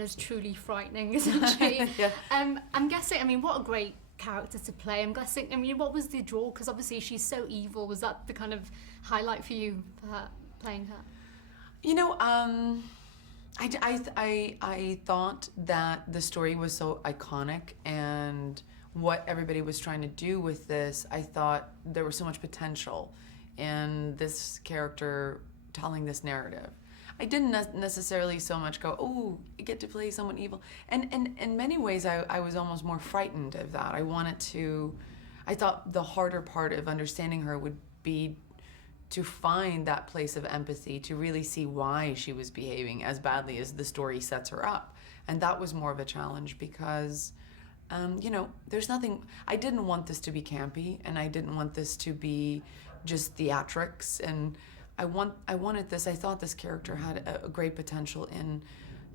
is truly frightening, isn't she? Yeah. I'm guessing, I mean, what a great character to play. I'm guessing, I mean, what was the draw? Because obviously she's so evil. Was that the kind of highlight for you, for her, playing her? You know, I thought that the story was so iconic, and what everybody was trying to do with this, I thought there was so much potential in this character telling this narrative. I didn't necessarily so much go, oh, you get to play someone evil. And in many ways, I was almost more frightened of that. I thought the harder part of understanding her would be to find that place of empathy, to really see why she was behaving as badly as the story sets her up. And that was more of a challenge because, you know, there's nothing, I didn't want this to be campy, and I didn't want this to be just theatrics, and I thought this character had a great potential in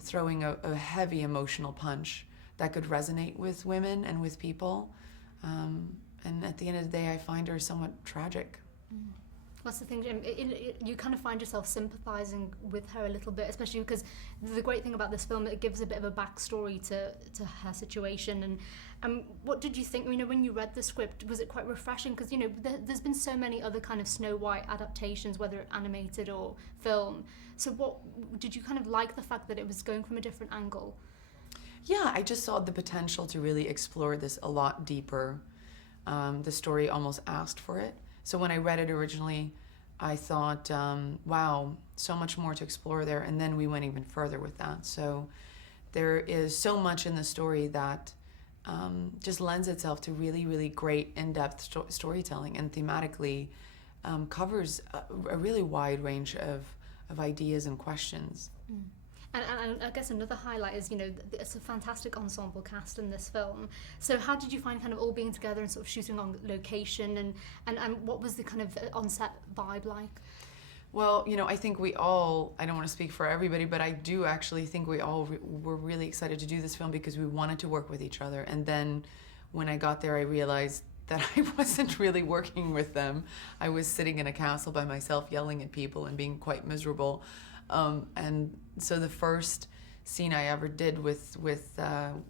throwing a heavy emotional punch that could resonate with women and with people. And at the end of the day, I find her somewhat tragic. What's the thing, Jim? You kind of find yourself sympathising with her a little bit, especially because the great thing about this film, it gives a bit of a backstory to her situation. And what did you think, you know, when you read the script? Was it quite refreshing? Because, you know, there's been so many other kind of Snow White adaptations, whether animated or film. So what did you kind of like the fact that it was going from a different angle? Yeah, I just saw the potential to really explore this a lot deeper. The story almost asked for it. So when I read it originally, I thought, wow, so much more to explore there. And then we went even further with that. So there is so much in the story that just lends itself to really, really great in-depth storytelling, and thematically covers a really wide range of ideas and questions. And I guess another highlight is, you know, it's a fantastic ensemble cast in this film. So how did you find kind of all being together and sort of shooting on location, and what was the kind of on-set vibe like? Well, you know, I think we all, I don't want to speak for everybody, but I do actually think we all were really excited to do this film because we wanted to work with each other. And then when I got there, I realized that I wasn't really working with them. I was sitting in a castle by myself yelling at people and being quite miserable. And so the first scene I ever did with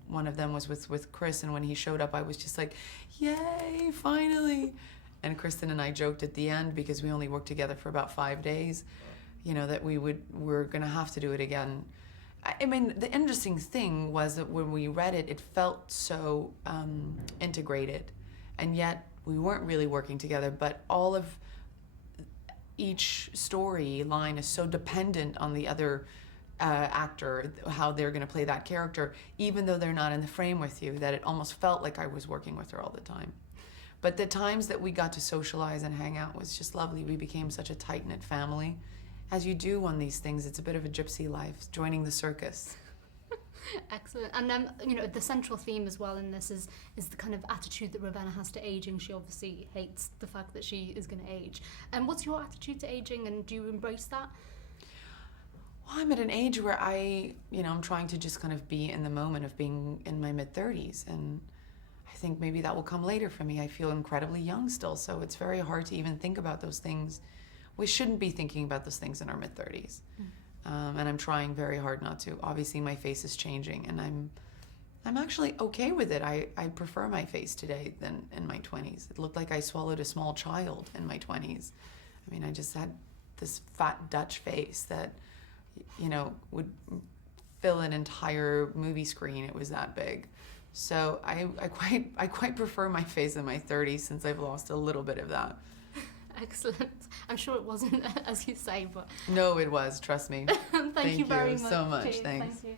one of them was with Chris, and when he showed up, I was just like, yay, finally. And Kristen and I joked at the end, because we only worked together for about 5 days, you know, that we're gonna have to do it again. I mean, the interesting thing was that when we read it, it felt so integrated, and yet we weren't really working together, but all of each storyline is so dependent on the other actor, how they're going to play that character, even though they're not in the frame with you, that it almost felt like I was working with her all the time. But the times that we got to socialize and hang out was just lovely. We became such a tight-knit family. As you do on these things, it's a bit of a gypsy life, joining the circus. Excellent. And then, you know, the central theme as well in this is the kind of attitude that Ravenna has to aging. She obviously hates the fact that she is going to age. And what's your attitude to aging, and do you embrace that? Well, I'm at an age where I'm trying to just kind of be in the moment of being in my mid-30s, and I think maybe that will come later for me. I feel incredibly young still, so it's very hard to even think about those things. We shouldn't be thinking about those things in our mid-30s. And I'm trying very hard not to. Obviously, my face is changing, and I'm actually okay with it. I prefer my face today than in my 20s. It looked like I swallowed a small child in my 20s. I mean, I just had this fat Dutch face that, you know, would fill an entire movie screen. It was that big. So I quite prefer my face in my 30s, since I've lost a little bit of that. Excellent. I'm sure it wasn't as you say, but... No, it was, trust me. Thank you very much. so much. Thanks. Thank you.